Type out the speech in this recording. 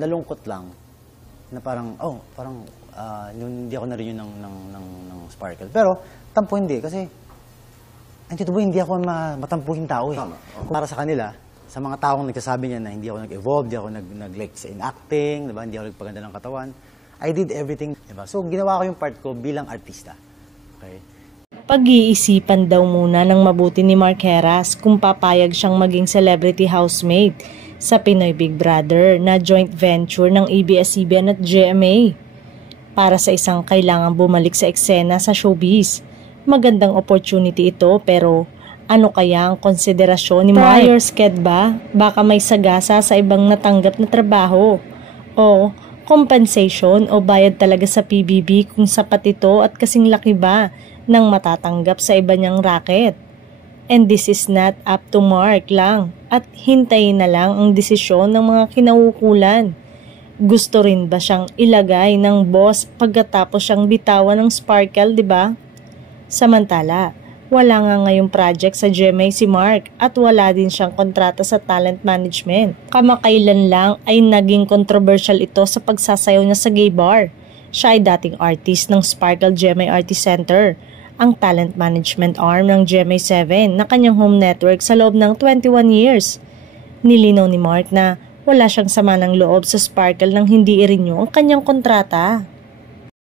Nalungkot lang na parang, hindi ako na-renew ng Sparkle. Pero, tampo hindi. Kasi, Tito Boy, hindi ako matampuhin tao eh. Para sa kanila, sa mga taong nagsasabi niya na hindi ako nag-evolve, hindi ako nag-like in acting, diba? Hindi ako nagpaganda ng katawan, I did everything. Diba? So, ginawa ko yung part ko bilang artista. Okay? Pag-iisipan daw muna ng mabuti ni Mark Heras kung papayag siyang maging celebrity housemate sa Pinoy Big Brother na joint venture ng ABS-CBN at GMA. Para sa isang kailangang bumalik sa eksena sa showbiz, magandang opportunity ito, pero ano kaya ang konsiderasyon ni Mark? Prior sked ba? Baka may sagasa sa ibang natanggap na trabaho? O compensation o bayad talaga sa PBB kung sapat ito at kasing laki ba ng matatanggap sa iba niyang racket? And this is not up to Mark lang at hintayin na lang ang desisyon ng mga kinauukulan. Gusto rin ba siyang ilagay ng boss pagkatapos siyang bitawan ng Sparkle, di ba? Samantala, wala nga ngayong project sa GMA si Mark at wala din siyang kontrata sa talent management. Kamakailan lang ay naging controversial ito sa pagsasayaw niya sa gay bar. Siya ay dating artist ng Sparkle GMA Artist Center, ang talent management arm ng GMA7 na kanyang home network sa loob ng 21 years. Nilinaw ni Mark na wala siyang sama ng loob sa Sparkle nang hindi i-renew ang kanyang kontrata.